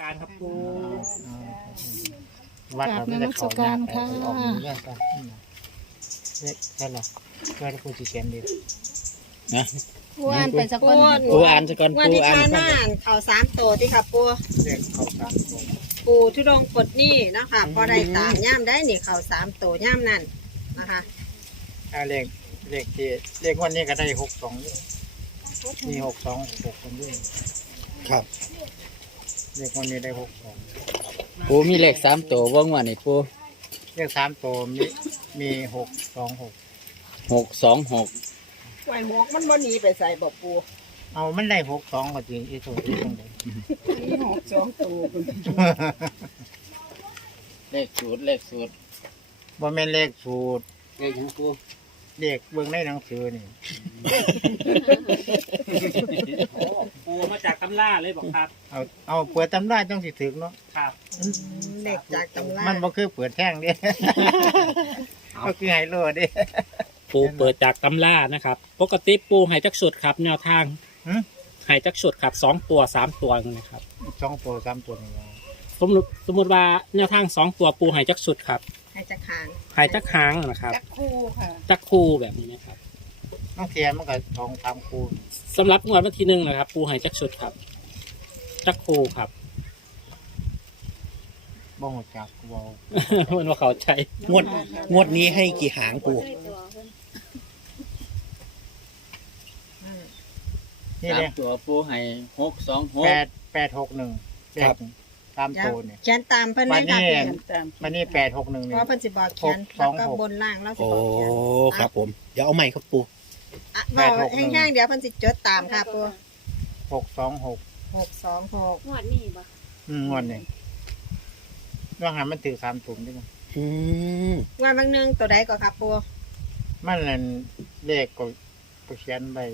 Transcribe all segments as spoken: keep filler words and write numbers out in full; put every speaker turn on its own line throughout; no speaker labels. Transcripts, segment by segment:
การครับปู
วัดเราไม่ได้เขาหน้าไปออกเรื่องกันใช่หรอเพื่อนผู้ชี้เขียนดีนะ
ปูอ่านไปสักคน
ปูอ่านสักคน
วัน
ปู
ที่
อ่า
ผ่าน นมาเขาสามโตที่ค่ะปู
เรียกเขาสามโต
ปูทุดงปลดหนี้นะคะพอได้ตามย่ามได้นี่เขาสามโตย่ามนั่นนะคะ
ถ้าเลขเลขที่เลขวันนี้ก็ได้หกสองมีหกสองหกคนด้วยครับเลขวันนี้ได้หกสอง
ปูมีเลขสามตัวว่างวันนี่ปู
เลขสามตัวมีมีหกสองหก
หกสองหก
ไหวหกมันบ่หนีไปใส่บ่ปู
เอามันได้หกสองก็จริงอีถูกที่ตรงไหน
หกสองโต
เลขสูตรเลขสูตร
บ่แม่นเลขสูตร
เลขของปู
เลขเบิ่งในหนังสือนี่
ปูมาจากตำราเลยบอกครับ
เอาเอาเปิดตำราจังสิถึงเนาะ
ครับ
เด็กจากตำรา
มันบ่คือเปิดแท่งเด้ ก็คือไฮโลเด้
ปูเปิดจากตำรานะครับปกติปูให้จักสุดครับ แนวทาง
หึ
ให้จักสุดครับสองตัวสามตัวนะครับ
สองตัวสามตัวนี่ว่า
สมมติสมมติว่าแนวทางสองตัวปูให้จักสุดครับ
ให้จักหาง
ให้จักหางนะครับ
จักคู่ค่ะ
จักคู่แบบนี้นะครับ
น้องเทียนมันก็ทองสามคูณ
สำหรับงวดวันที่หนึ่งนะครับ ปูให้จักสุดครับ จักคู่ครับ
บ่ฮู้จักเว้า
มันว่าเขาใจ
งวดงวดนี้ให้กี่หางปู
นี่
สาม
เด้
ตัวปูให้หกสองหก
แปดแปดหกหนึ่งเลขตามตัวเนี่ย
เขียนตามเพิ่นเลยค่ะ
วันนี้
เขียน
มันนี่แปดหกหนึ่ง
เพ
เนี่ย
ราะเพิ่นสิบอกเขียน
หกส
แล้
อ
ว
ง
ก็
หก
บนล่างแล้วสิ
โอ้
บอกเขียน
ครับผม เดี๋ยวเอาใหม่ครับปู
อ่ะบอกแห้งๆเดี๋ยวเพิ่นสิจดตามค่ะปู
หกสองหก
หกสองหก
งวดนี้บ่
อืมงวดนี่ว่าหามันถือสามถุงด้วยมั้ย
อืม
ว่าบางนึงตัวใดก็ครับปู
มันนั่นเลขก็ก็เขียนไว้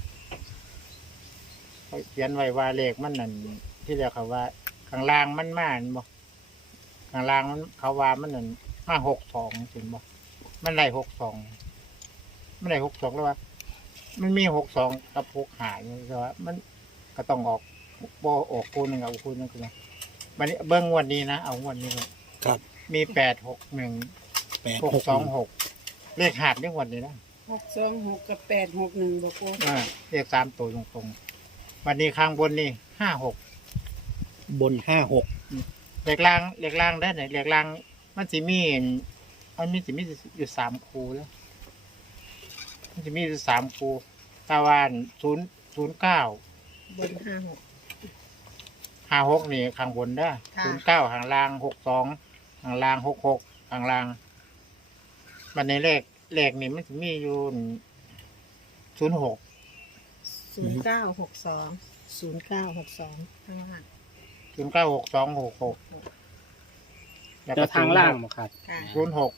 เขาเขียนไว้ว่าเลขมันนั่นที่เรียกเขาว่า ข้างล่างมันมาอันบ่ข้างล่างมันเขาว่ามันนั่นมาหกสองถึงบ่มันได้หกสองมันได้หกสองแล้วว่า มันมีหกสองกับหกหายแต่ว่ามันก็ต้องออกบ่ออกคูณหนึ่งเอาคูณหนึงคือไงมันนี้เบิ้งงวดนี้นะเอางวดนี้เลย
ครับ
มีแปดหกหนึ่ง
แปด
หก
หก
สองหกเลขหาดในงวดนี้นะ
หกสองหกกับแปดหกหนึ่งบ่ปู
อ่าเลขสามตัวตรงๆวันนี้ข้างบนนี่ห้าหก
บนห้าหก
เลขล่างเลขล่างได้ไหนเลขล่างมันสิมีมันมีสิมีอยู่สามคูแล้ว มันจะมีอยู่สามคูตะวันศูนย์ศูนย์เก้า
บนห้าหก
ห้าหกนี่ข้างบนได้
ค่ะ
ศูนย์เก้าข้างล่างหกสองข้างล่างหกหกข้างล่างมันในเลขเลขนี่มันจะมีอยู่ศูนย์หก
ศูนย์เก้าหกสองศูนย์เก้าหกสองข้างล่าง
ศูนย์เก้าหกสองหกหก
แนวทางล่างบ่ครับ
ค่ะ
ศูนย์หก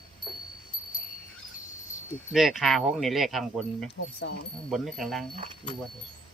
เลขห้าหกนี่เลขข้างบนไหม
หกสอง
ข้างบนนี่ข้างล่างดูว่า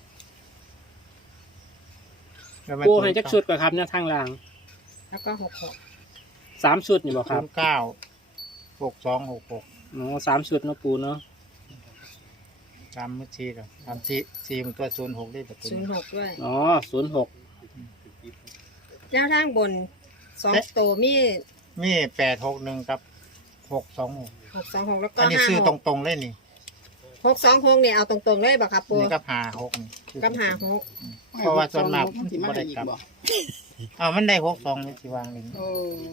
แล้วมัน
ปูให้จักสุดก่อนครับแนวทางล่าง
แล้วก็หกหก
สามสุดนี่บ่ค
ศู
รับ
นย์เก้าหกสองหกหก
อ๋อสามสุดเนาะปูเนาะ
สามมือชีหรอสามสี่สี่มันตัวศูนย์หกได้แบบตัว
ศูน
นี้
ย์หกด้วย
อ๋อศูนย์หก
แนวทางบนสองโตมี
มีแปดหกหนึ่งกับหกสองหก
หกสองหกแล้วก็
อันนี้
ห้า
ซื้อ
ห
ต
ก
รงๆเลยนี่
หกสองหกเนี่ยเอาตรงๆเลยบ่ครับปู
นี่กับหาหกนี่ซื้อ
กับหาหก
เพราะว่าส่วนมากมันสิบ่ได้กลับอ้าวมันได้หกสองนี่สิวางเลย
โอ้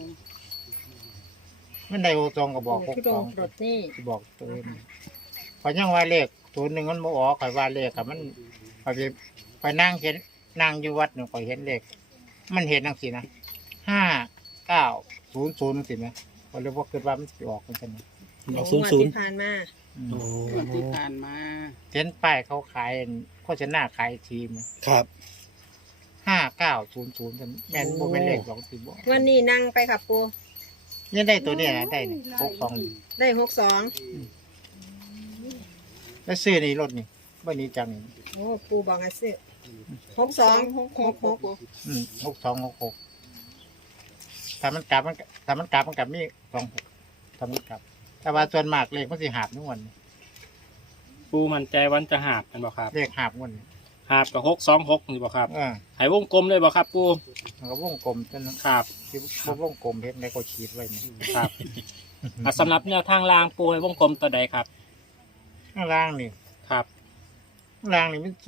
มันได้หกสองก็บอกหก
พี่โด
สอง
งปลดหนี่
สิบอกตัวเองพอยังว่าเลขศูนย์หนึ่งมันบ่ออกข่อยว่าเลขกับมันข่อยไปไปนั่งเห็นนั่งอยู่วัดหนึ่งข่อยเห็นเลขมันเห็นจังซี่นะห้าเก้าศูนย์ศูนย์สิไหมข่อยเลยบ่คิดว่ามันสิออกจังซี่นะ
เอาศูนย์ศูนย์
ที่ผ่านมา
อืม
โอ้
ที่ผ่านมา
เห็นป้ายเขาขายโฆษณาขายทีม
ครับ
ห้าเก้าศูนย์ศูนย์แม่นบ่เป็นเลขสองสิบบ่
วันนี้นั่งไปครับปู
ยังได้ตัวเนี้ยนะได้นี่หกสอง
ได้หกสอง
แล้วซื้อนี่รถนี่บ่นี้จังนี่
โอ้ปูบอกให้ซื้อหกสองหกหกหก
อืมหกสองหกหกถ้ามันกลับมันถ้ามันกลับมันกลับมีสองหกถ้ามันกลับ แต่ว่าส่วนมากเลขมันสิหาบทุกวันนี่
ปูมั่นใจวันจะหาบกันบ่ครับ
เลขหาบงวันนี้
หหาบกับหกสองหกนี่บ่ครับ
เออ
ให้วงกลมเลยบ่ครับปู
มันก็วงกลมจน
ครับ
ที่วงกลมเฮ็ดในก็ขีดไว้นี่
ครับอ่ะสำหรับแนวทางล่างปูให้วงกลมตัวใดครับ
ข้างล่างนี่
ครับ
ข้างล่างนี่มัน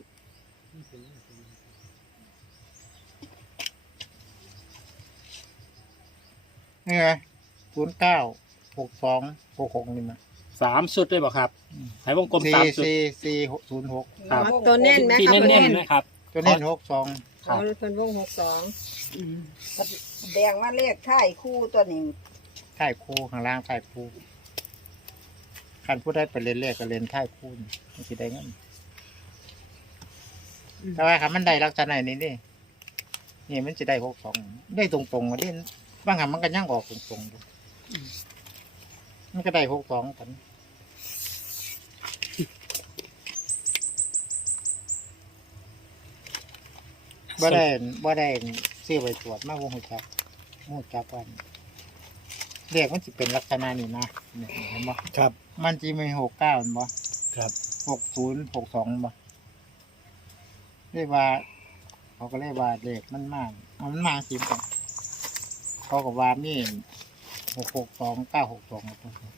นี่ไงศูนย์เก้าหกสองหกหกนี่มา
สามชุดด้วยบ่ครับให้วงกลม
สี่
สามชุด
สี่สี่หกศูนย์หก
ครับ
ตัวเน้นไหม
ที่
ครับ
เน้นๆนะครับ
ตัวนี้หกสอง
ครับ
เอาเพิ่นวงหกสอง
แดงว่าเลขท้ายคู่ตัวนี้
ท้ายคู่ข้างล่างท้ายคู่คันผู้ได้ไปเล่นเลขก็เล่นท้ายคู่นี่มันสิได้เงินแต่ว่าคันมันได้ลักษณะนี้นี่นี่มันจะได้หกสองได้ตรงๆมาเด่นบางครั้งมันก็ย่างออกตรงๆอยู่มันก็ได้หกสองกันบ่ได้บ่ได้ซื้อไปตรวจมาวงหัวจับหัวจับวันเรียกมันจะเป็นลักษณะนี้นะเนี่ยเห็นบ่
ครับ
มันจะมีหกเก้าเห็นบ่
ครับ
หกศูนย์หกสองบ่เรียกว่า เขาก็เรียกว่าเลขมันมากเอามันมาสิบกันเขาก็ว่ามีหกหกสองเก้าหกสอง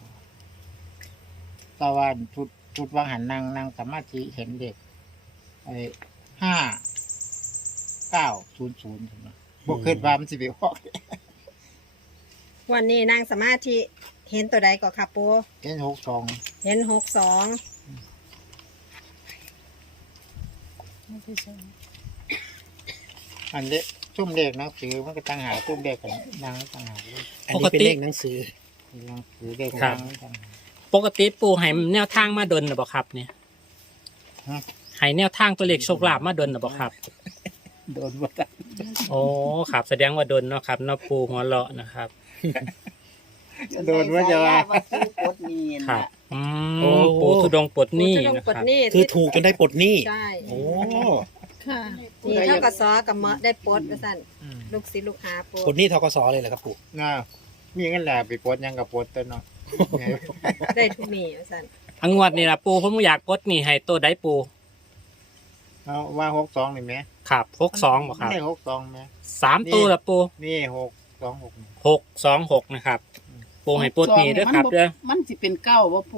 ตะวันชุดชุดวางหันนางนางสามารถที่เห็นเด็กไอ้ห้าเก้าศูนย์ศูนย์ถูกไหมบวกขึ้นว่ามันสิบเอ็ดข้อ
วันนี้นั่งสมาธิเห็นตัวใดก็ครับปู
เห็นหกสอง
เห็นหกสอง
อันเล็กซุ่มเลขหนังสือมันก็ตั้งหาซุ่มเลขกันนางตั้งหาเลข
อันนี้เป็นเลขหนังสือ
หนังสือเลข
ครั
นา
บ
งตั้งหา
ปกติปูให้แนวทางมาดนหรือบ่ครับเนี่ย
ฮะ
ให้แนวทางตัวเลขโชคลาภมาดนหรือบ่ครับ
โดนว่าตั้ง
โอ้ครับแสดงว่าดนเนาะครับเนาะปูหัวเลาะนะครับ
โดนว่าจะว่า
ว่าซื้อกดมีน
ครับ
น่ะ
อื
โอ้
มปูทุดงค์ปลดหนี้
ผู้ที่ลง
นะ
ก
ค
ด
รับ
หนี่
คือถูกจนได้ปลดหนี้
ใช่
โอ้
ค่ะนี่เท่ากับซอกับเมาะได้ปลดว่าสั่น
อืม
ลูกศิษย์ลูกหาปล
ปล
ด
ดหนี้ทกสเลยเหรอครับปู่
น่ามีเงินแหละไปโพสต์หยังกับโพสต์ตัวเนาะ
ได้ทุกหนี่ว่าสั่น
ทั้งงวดนี่ล่ะปูผมอยากปลดหนี้ให้ตัวใดปู
เอาว่าหกสองนี่ไหม
ครับหกสองบ่ครับ
ได้หกสองไหม
สามตัวละปู
นี่หกสองหก
หกสองหกนะครับ ปูให้ปลดหนี้ด้วยครับเด้อ
มันสิเป็นเก้าบ่ปู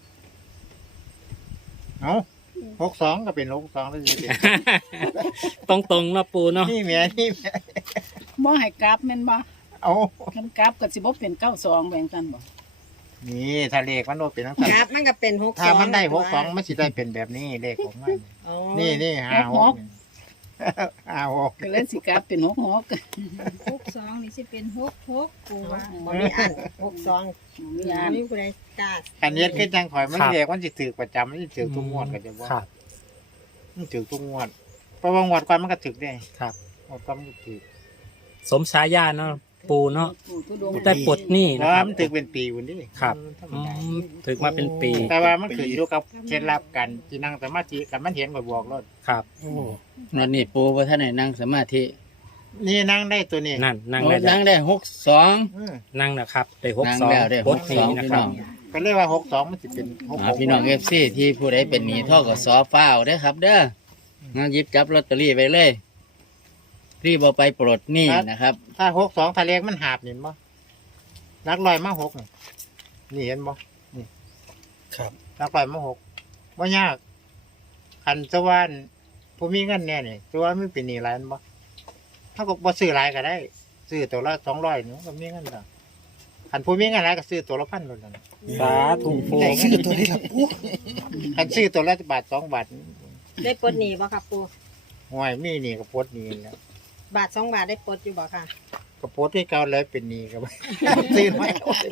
เอาหกสองก็เป็นหกสองแล้วสิเป็น
ตรงๆเนาะปูเนาะ
นี่แหม่นี่แหม่
บ่ให้กราฟแม่นบ่
เอา
คันกราฟก็สิบ่เป็นเก้าสองแบ่งกันบ่
นี่ถ้าเลขมันโดนเป็นทั้งสัน
ครับมันก็เป็นหกสอง
ถ้ามันได้หกสองมันสิได้เป็นแบบนี้เลขของมัน
อ๋อ
นี่นี่ห้าหกนี่ห้าหก
ก็เลยสิกราฟเป็นหกหก
หกสองนี่สิเป็นหกหกปูว่า
บ่มีอันหกสอง
มี
บ่
อัน
มีผู้ใดกล้า
อันนี้คือจังข่อยมัน
ครับ
เลขมันสิถือประจำมันสิถือทุกงวดก็จะว่า
ครับ
มันถือทุกงวดเพราะว่างวดก่อนมันก็ถือได้
ครับ
งวดก่อนมันก็ถือ
สมฉายาเนาะปูเนาะ
ปูทุดง
ได้ปลดหนี้
เพ
นะ
ราะ
ค
ว่า
รับ
มันถือเป็นปีวันนี้
ครับ
ธรรม
อื
ดา
มถึงมาเป็นปี
แต่ว่ามันขึ้นอยู่กับเคล็ดลับกันที่นั่งสมาธิกันมันเห็นบ่บอกรถ
ครับ
โอ้
นั่นนี่ปูว่าท่านไหนนั่งสมาธิ
นี่นั่งได้ตัวนี้
นั่นนั่ง
โอ้
ได้แล้ว
นั่งได้หกสอง
อืม
นั่งนะครับได้หก
นั่ง
สอง
แล้วได้
ปลดหนี้
หกสอง
นะครับ
พี่น้อง
ก็เรียกว่าหกสองมันจะเป็นหก
อ่าพี่น้องเอฟซีที่ผู้ใดเป็นหนี้ท่อกับสอฟ้าวเด้อครับ เด้อมาหยิบจับลอตเตอรี่ไปเลยรีบเอาไปปลดหนี้นะครับ
ถ้าหกสองทะเลขมันหาบเห็นบ่รักลอยมาหกนี่นี่เห็นบ่
ครับ
รักลอยมาหกบ่ยากคันสวรรค์ผู้มีเงินแน่นี่สวรรค์มันเป็นหนี้หลายอันบ่ถ้าก็บ่ซื้อหลายก็ได้ ซื้อตัวละสองร้อยนี่ก็มีเงินดอกคันผู้มีเงินหลายก็ซื้อตัวละพันโลดนั่น
สาธุปู
ได้
ซื้อตัวนี้ละปู่
คันซื้อตัวละบาทสองบาท
ได้ปลดหนี้บ่ครับปู
ห่วยมีหนี่ก็โพดหนี่แล้ว
บาทสองบาทได้ปลดอยู่บ่ค่ะ
ก็โพดที่เก่าเลยเป็นหนี่ก็บ่ ซื้อไว้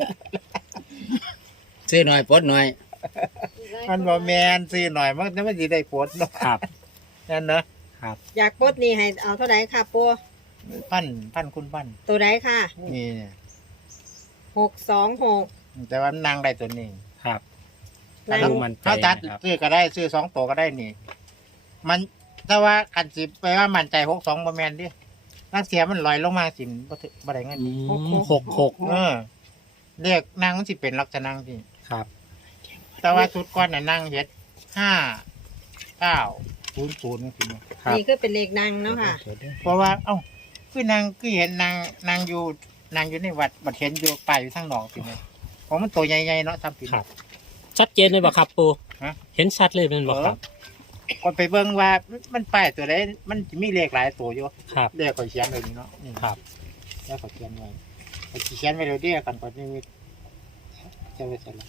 ซื้อหน่อยปลดหน่อย
มันบ่แม่นซื้อหน่อยมันมันสิได้โพดเนาะ
ครับ
นั่นเนาะ
อยากปลดหนี้ให้เอาเท่าใดค่ะปู
พันพันคุณพัน
ตัวใดค่ะ
นี่เนี่ย
หกสองหก
แต่ว่านางได้ตัวนี้
ครับ
นั่ง
ดูมันใจ
เขาตัด
นะครับ
ซื้อก็ได้ซื้อสองตัวก็ได้นี่ มันแต่ว่ากันสิไปว่ามั่นใจหกสองบ่แม่นดินักเสียมันลอยลงมาสิบ่ถึบ่ได้เงิน
อืมหกหก
เออเรียกนางมันสิเป็นลักษณะที่
ครับ
แต่ว่าชุดก้อนน่ะนางเฮ็ดห้าเก้าศูนย์ศูนย์นี่คือ
ครับ
นี่ก็เป็นเลขดังเนาะค่ะ
เพราะว่าเอ้าคือนางคือเห็นนางนางอยู่นางอยู่ในวัดบัดเห็นอยู่ป่าอยู่ทางนอกสิแม่เพราะมันตัวใหญ่ๆเนาะทำผิด
ครับ ชัดเจนเลยบ่ครับปู
ฮะ
เห็นชัดเลยเป็นบ่ครับ
ก่อนไปเบิ่งว่ามันป้ายตัวใดมันจะมีเลขหลายตัวอยู่
ครับ
เดี๋ยวข่อยเขียนไว้นี่เนาะอืม
ครับ
แล้วข่อยเขียนไว้ข่อยสิเขียนไว้แล้วเดี๋ยวกันก่อนนี่มีจะไว้ใส่ละ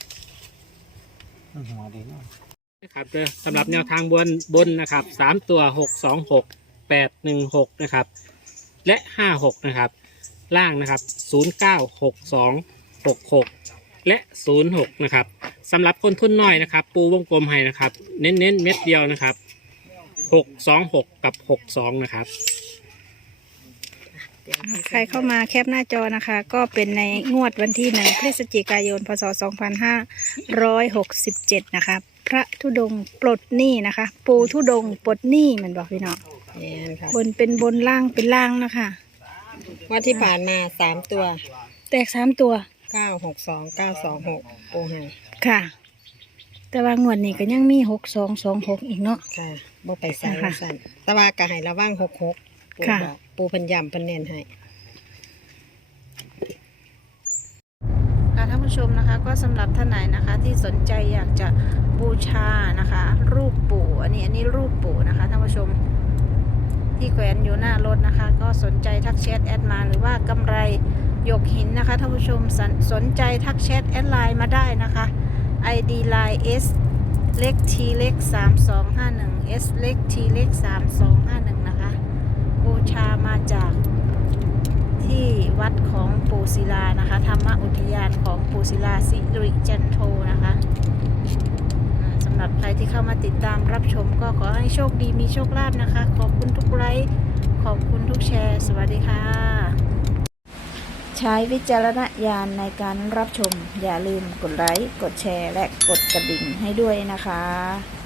มันหัวเลยเนาะ
นะครับเด้อสำหรับแนวทางบนบนนะครับสามตัวหกสองหกแปดหนึ่งหกนะครับ และห้าหกนะครับ ล่างนะครับศูนย์เก้าหกสองหกหกและศูนย์หกนะครับสำหรับคนทุนน้อยนะครับ ปูวงกลมให้นะครับ เน้นเน้นๆเม็ดเดียวนะครับหกสองหกกับหกสองนะครับ
ใครเข้ามาแคปหน้าจอนะคะ ก็เป็นในงวดวันที่หนึ่งพฤศจิกายนพศสองพันห้าร้อยหกสิบเจ็ดนะคะ พระธุดงค์ปลดหนี้นะคะ ปูธุดงค์ปลดหนี้มันบอกพี่น้อง
แม่นค่ะ
บนเป็นบนล่างเป็นล่างนะคะ
งวันที่ผ่านมาสามตัว
แตกสามตัว
เก้าหกสองเก้าสองหกปูให้
ค่ะ แต่ว่างวดนี้ก็ยังมีหกสองสองหกอีกเนาะ
ค่ะบ่ไปใส่
ค่ะ
สั่นแตะว่ากะให้ระวังหกหกปู
ค่ะ
บอกปูเพันยำเพันเน้นให้
ค่ะท่านผู้ชมนะคะก็สำหรับท่านไหนนะคะที่สนใจอยากจะบูชานะคะ รูปปู่อันนี้อันนี้รูปปู่นะคะท่านผู้ชมที่แขวนอยู่หน้ารถนะคะ ก็สนใจทักแชทแอดมาหรือว่ากำไรหยกหินนะคะท่านผู้ชมสนสนใจทักแชทแอดไลน์มาได้นะคะ ไอ ดี ไลน์ S เล็ก T เล็กสามสองห้าหนึ่ง S เล็ก T เล็กสามสองห้าหนึ่งนะคะบูชามาจากที่วัดของปู่ศิลานะคะธรรมอุทยานของปู่ศิลาสิริจันโทนะคะอ่าสำหรับใครที่เข้ามาติดตามรับชมก็ขอให้โชคดีมีโชคลาภนะคะ ขอบคุณทุกไลค์ขอบคุณทุกแชร์ สวัสดีค่ะ ใช้วิจารณญาณในการรับชมอย่าลืมกดไลค์กดแชร์และกดกระดิ่งให้ด้วยนะคะ